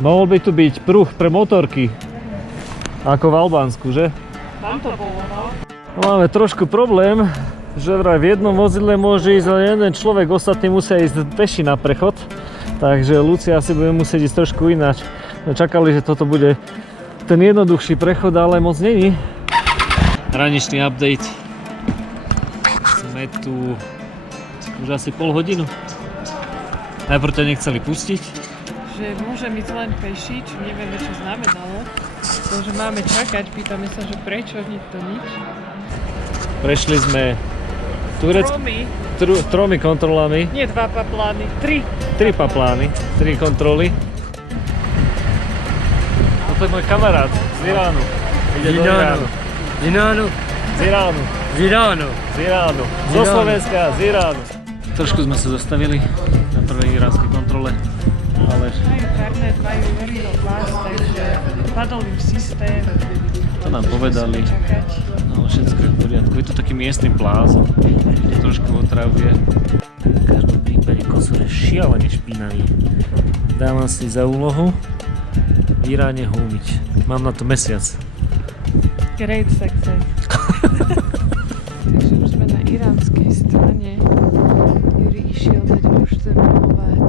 Mohol by tu byť pruh pre motorky. Ako v Albánsku, že? Tam to bolo, no. Máme trošku problém, že vraj v jednom vozidle môže ísť len jeden človek, ostatní musia ísť peši na prechod. Takže Lucia asi bude musieť ísť trošku ináč. Čakali, že toto bude ten jednoduchší prechod, ale moc není. Hraničný update. Sme tu už asi pol hodinu. Najprv to nechceli pustiť. Že môžem ísť len peši, čo nevieme, čo znamenalo. To, že máme čakať, pýtame sa, že prečo, nikto nič. Prešli sme tromi kontrolami. Nie 2 paplány, 3. 3 paplány, 3 kontroly. Toto je môj kamarát z Iránu. Ide do Iránu. Z Iránu. Zo Slovenska, z Iránu. Trošku sme sa zastavili na prvej iránskej kontrole, ale... Majú karnet, majú Eurino Pass, takže padol im systém. To nám povedali. No, všetko je v poriadku. Je to taký miestny blázon. Trošku otravuje. V každom prípade kosúr je šialene špinavý. Dávam si za úlohu v Iráne ho umyť. Mám na to mesiac. Great success. Takže už sme na iránskej strane. Juri išiel dať poštermovať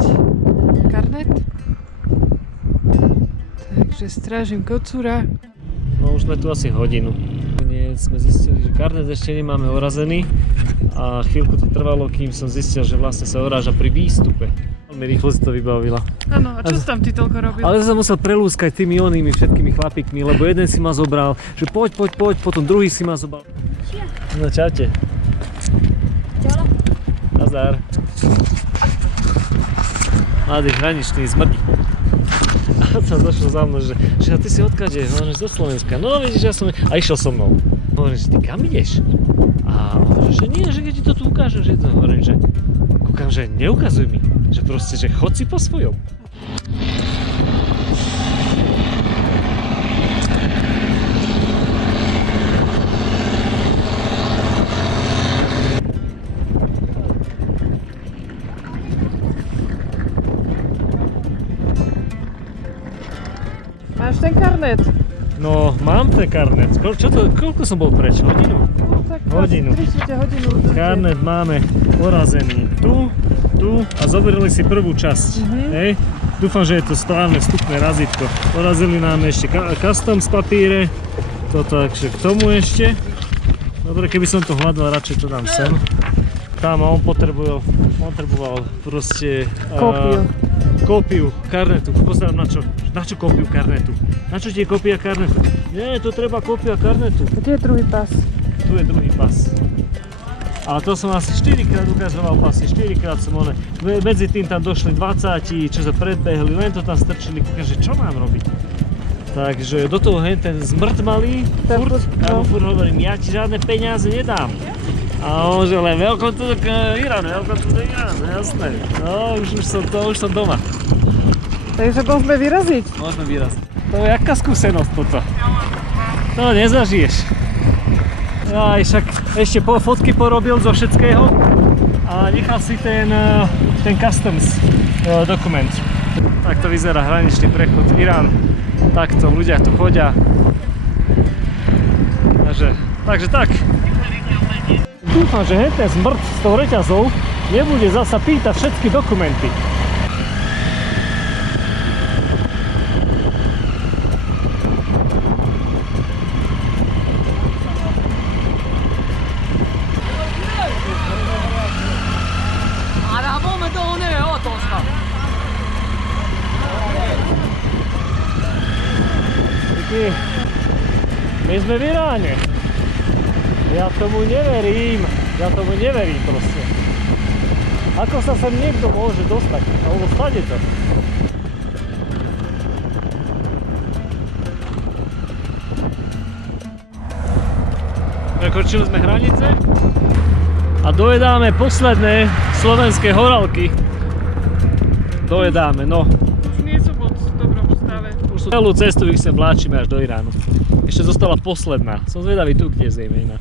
karnet. Takže strážim kocúra. No už sme tu asi hodinu. Dnes sme zistili, že karnet ešte nemáme orazený a chvíľku to trvalo, kým som zistil, že vlastne sa oráža pri výstupe. Veľmi rýchlo si to vybavila. Áno, a čo si tam ty toľko robil? Ale som musel prelúskať tými onými všetkými chlapíkmi, lebo jeden si ma zobral, že poď, potom druhý si ma zobral. No čaute. Čau. Nazdar. Mladý hraničný zmrt. A sa zašlo za mnou, že ty si odkiaľ, hovorím, zo Slovenska. No vidíš, ja som... A išiel so mnou. Hovorím, že ty kam ideš? A hovorím, že nie, že keď ti to tu ukážem, že to hovorím, že kúkam, že neukazuj mi. Že proste, že chod si po svojom. Máš ten karnet? No, mám ten karnet. Koľko som bol preč? Hodinu? No tak Hodinu. 3/4 hodinu určite. Karnet máme porazený tu a zoberili si prvú časť. Hej? Dúfam, že je to správne vstupné razítko. Porazili nám ešte customs papíre. To takže k tomu ešte. Dobre, keby som to hľadal, radšej to dám sem. Tam on potreboval proste kópiu karnetu. Pozerám na čo kópiu karnetu. Na čo ti je kópia karnetu? Nie, to treba kópia karnetu. Kde je druhý pas? Tu je druhý pas. Ale to som asi 4-krát ukazoval pasy, 4-krát som medzi tým tam došli 20, čo sa predbehli, len to tam strčili, kúkam, že čo mám robiť. Takže do toho ten zmrt malý, furt hovorím, ja ti žiadne peniaze nedám. A on že len welcome to Iran, jasné. No už som doma. Takže môžeme vyraziť? Môžeme vyraziť. To je jaká skúsenosť toto. To nezažiješ. Aj však ešte fotky porobil zo všetkého a nechal si ten customs dokument. Takto vyzerá hraničný prechod Irán. Takto ľudia tu chodia. Takže tak. Dúfam, že ten zmrt s tou reťazou nebude zasa pýtať všetky dokumenty. My sme v Iráne. Ja tomu neverím proste. Ako sa sem niekto môže dostať? Alebo stade to? Prekročili sme hranice a dojedáme posledné slovenské horálky. Dojedáme, no. Nie sú moc v dobrom stave. Už celú cestu ich sem vláčime až do Iránu. Ešte zostala posledná. Som zvedavý tu, kde zjeme ináč.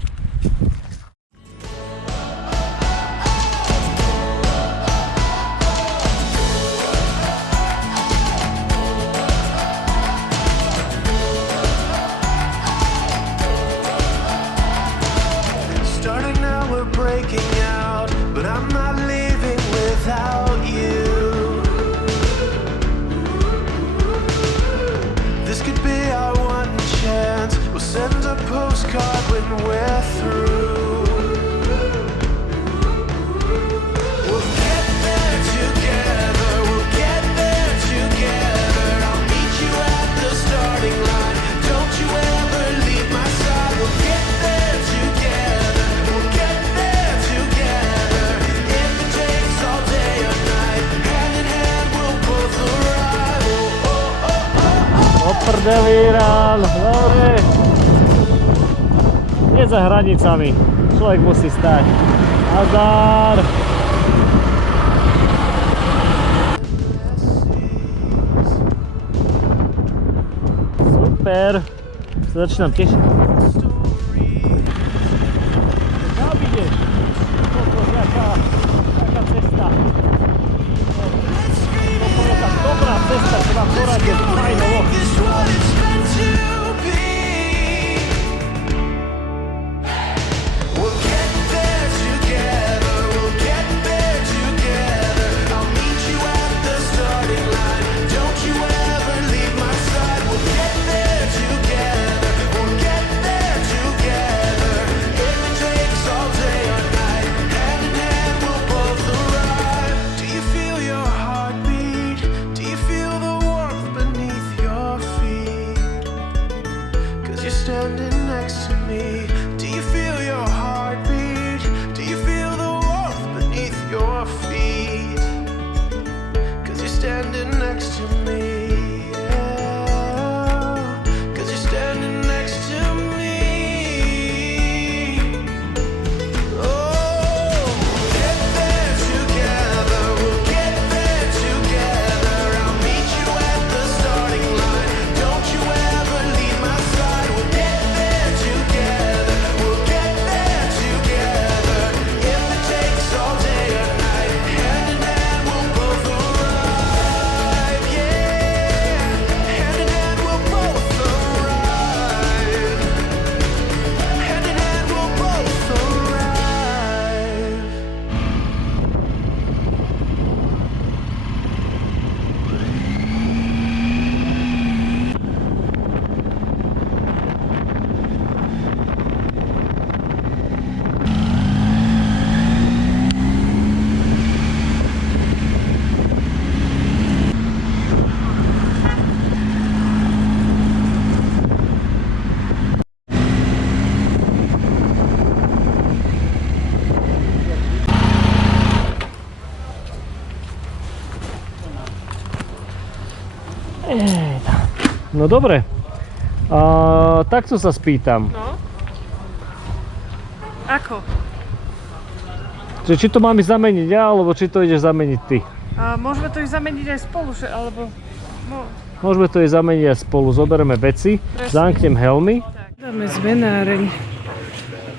postcard when we're through. We'll get there together, we'll get there together. I'll meet you at the starting line. Don't you ever leave my side. We'll get there together, we'll get there together. If it takes all day or night, hand in hand we'll both arrive. Oh, oh, oh, oh, oh. Oprdeli Irán, dobre. Nie za hranicami, človek musí stať. Nazdar. Super, sa začínam tešiť. Kam ideš? Jaká cesta? To je tak dobrá cesta, čo vám poradím, fajnovo. It's what it's meant to be. We'll get there together, we'll get there together. I'll meet you at the starting line. Don't you ever leave my side. We'll get there together, we'll get there together. If it takes all day or night, hand in hand we'll both arrive. Do you feel your heartbeat? Do you feel the warmth beneath your feet? 'Cause you're standing next to me. Do you feel your heartbeat? Do you feel the warmth beneath your feet? 'Cause you're standing next to me. Yeah. 'Cause you're standing next to me. Oh, we'll get there together, we'll get there together. I'll meet you at the starting line. Don't you ever leave my side. We'll get there together, we'll get there together. If it takes all day or night, hand in hand we'll both arrive. Yeah, hand in hand we'll both arrive. Hand in hand we'll both arrive. No dobre, takto sa spýtam. No. Ako? Či to mám ísť zameniť ja, alebo či to ideš zameniť ty? A môžeme to ísť zameniť aj spolu, alebo... No, Môžeme to ísť zameniť aj spolu, zoberieme veci, zamknem helmy. dáme zmenáreň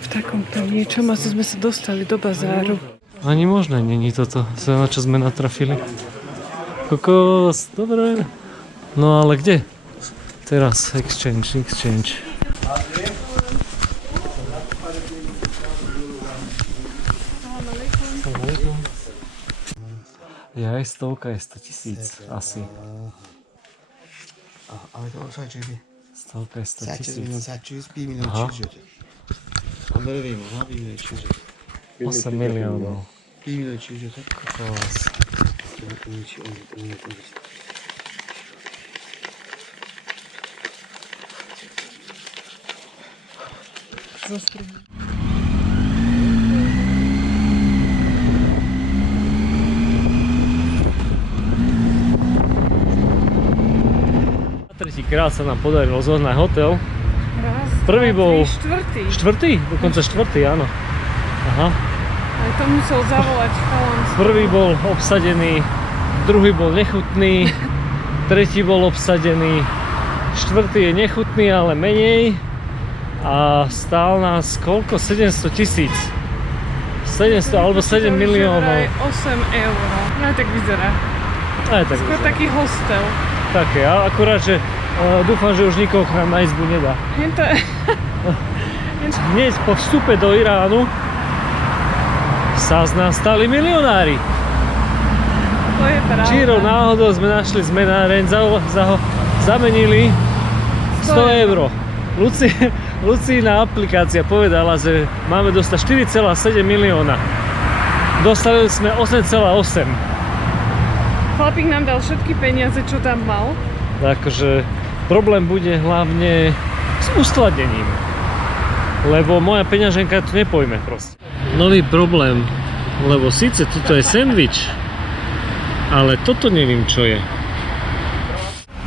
v takomto niečom, asi sme sa dostali do bazáru. Ani možné není toto, na čo sme natrafili. Kokos, dobre. No ale kde? Teraz, exchange. Aj stovka je 100 000 asi. Ale to sai ce bi. Stovka je 100 Saçı 000. saçı 1 milyon Aha. 200. Onları vereyim ona 1 milyon 200. 8 miliónov. 1 milyon 200. Kokos. Tretíkrát sa nám podarilo zohnať hotel. Raz, Prvý dva, bol- tri, štvrtý. Štvrtý? Dokonca štvrtý, áno. Aha. Aj to musel zavolať chalan. Prvý bol obsadený, druhý bol nechutný, tretí bol obsadený, štvrtý je nechutný, ale menej. A stál nás koľko? 700 000. 700 alebo 7 miliónov. 8 eur. No tak vyzerá. Aj tak Skôr vyzerá. taký hostel. Také, a akurát, že dúfam, že už nikoho k nám na izbu nedá. Hento... Hneď po vstupe do Iránu sa z nás stali milionári. To je pravda. Čírou náhodou sme našli zmenáreň, zamenili 100 eur. Lucína aplikácia povedala, že máme dostať 4,7 milióna. Dostali sme 8,8. Chlapík nám dal všetky peniaze, čo tam mal. Takže problém bude hlavne s uskladením. Lebo moja peňaženka tu nepojme proste. Nový problém, lebo síce toto je sendvič, ale toto neviem čo je.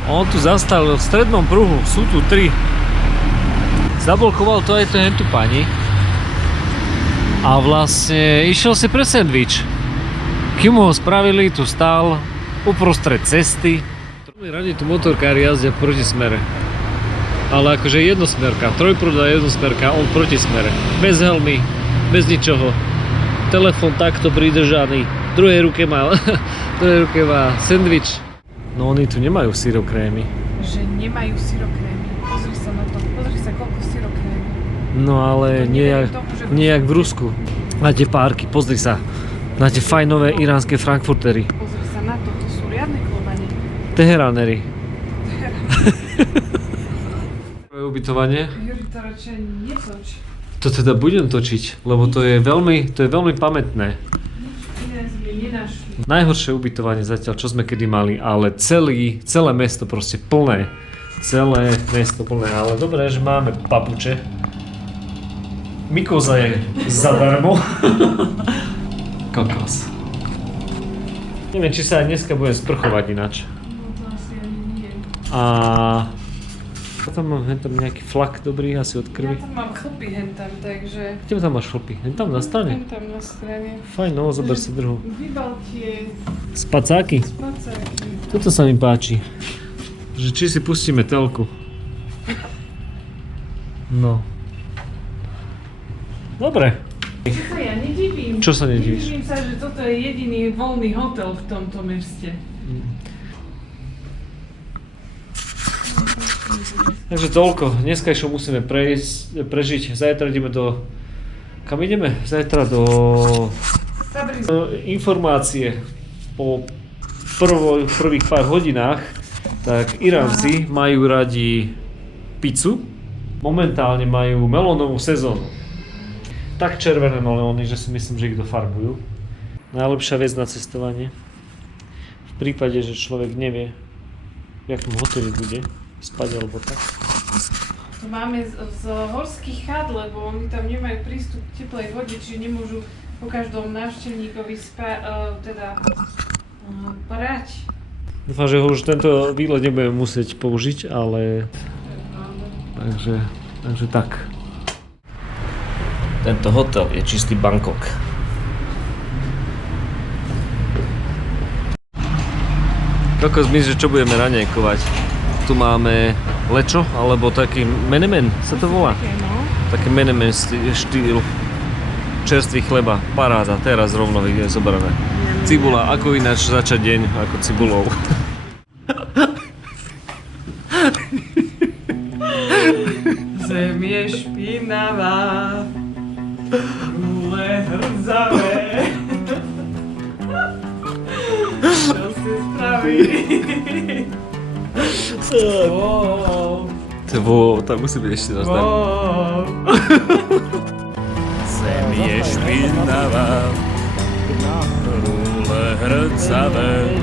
On tu zastavil v strednom pruhu, sú tu 3. Zablokoval to aj tu pani. A vlastne išiel si pre sendvič. Kým ho spravili, tu stál uprostred cesty. Radi tu motorkári jazdia v protismere. Ale akože jednosmerka, trojprúdová jednosmerka, on v protismere. Bez helmy, bez ničoho. Telefón takto pridržaný. V druhej ruke má sendvič. No oni tu nemajú syrokrémy. Že nemajú syrokrémy. Pozri sa na to, pozri sa koľko syrokrémy. No ale nie jak v Rusku. Na tie párky, pozri sa. Na tie fajnové iránske frankfurtery. Pozri sa na to, to sú riadne klobane. Teheranery. Ubytovanie. Juri, to radšej netoč. To teda budem točiť, lebo to je veľmi pamätné. Iné sme nenašli. Najhoršie ubytovanie zatiaľ, čo sme kedy mali, ale celé mesto proste plné. Celé mesto plné, ale dobré, že máme papuče. Mikoza je zadarmo. Kokos. Neviem, či sa aj dneska budem sprchovať ináč. No to asi ani nie. A tam mám nejaký flak dobrý, asi od Ja krvi. tam mám chlpy hentam, takže... Kde tam máš chlpy? Tam na strane? Hentam na strane. Fajn, no, zober si druhú. Vybal tie Spacáky? spacáky. Toto sa mi páči. Že či si pustíme telku. No. Dobre. Čo sa ja nedivím? Čo sa nedivíš? Nedivím sa, že toto je jediný voľný hotel v tomto meste. Takže toľko. Dneskajšou musíme prežiť. Zajtra ideme do... Kam ideme? Zajtra do... Fabriz. Informácie po prvých pár hodinách, tak Iránci majú radi pizzu. Momentálne majú melónovú sezónu. Tak červené melóny, že si myslím, že ich dofarbujú. Najlepšia vec na cestovanie. V prípade, že človek nevie, v akom hoteli bude spať alebo tak. To máme z horských chát, lebo oni tam nemajú prístup k teplej vode, čiže nemôžu po každom návštevníkovi prať. Dúfam, že ho už tento výlet nebudeme musieť použiť, ale... Takže tak. Tento hotel je čistý Bangkok. Kokos, my, že čo budeme raňajkovať? Tu máme lečo, alebo taký menemen sa to volá. Taký menemen štýl čerstvý chleba, paráda, teraz rovno je zobrané. Cibula, ako ináč začať deň ako cibulou. Zem je špinavá, gule hrdzavé. Čo si spraví? Tam musí byť ešte raz. Zem je špinavá, rúle hrcavé,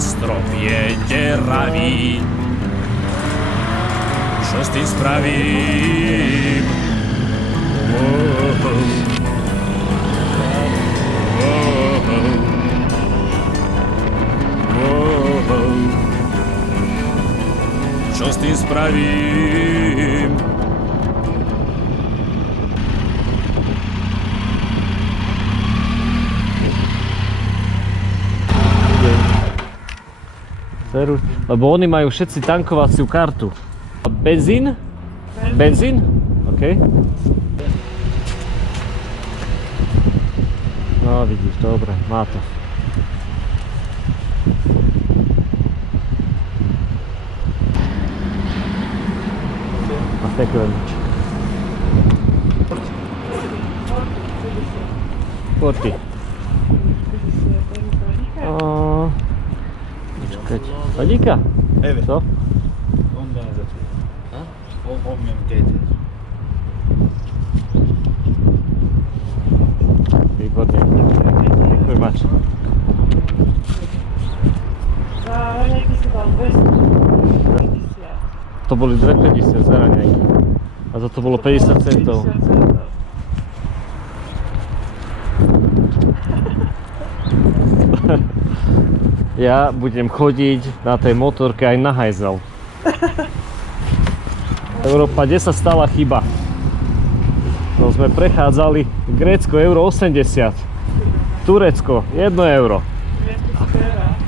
strop je deravý. Čo s tým spravím? Čo s tým spravím? Lebo oni majú všetci tankovaciu kartu. A benzín? Benzín? OK. No vidíš, dobre, má to. Thank you very much. 40. Počkať. Vadíka? Evet. Co? Ondan zaten. Omiem GT. Výborne. Ďakujem mač. Za raňajky si dal 250. To boli 2,50 za raňajky. A za to bolo 50 centov. 50 centov. Ja budem chodiť na tej motorke aj na hajzel. Európa, kde sa stala chyba? No sme prechádzali Grécko euro 80, Turecko 1 euro.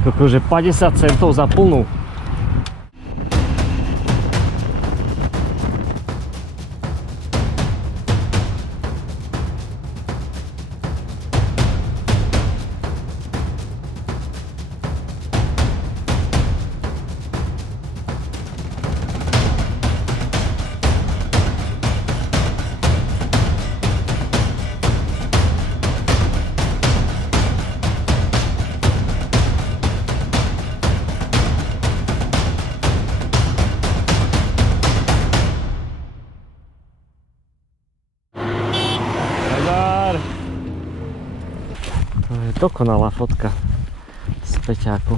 Kokože 50 centov za plnú. To je dokonalá fotka z Peťáku.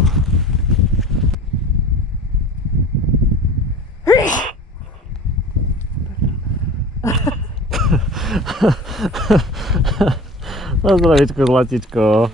Na zdravíčko, zlatičko.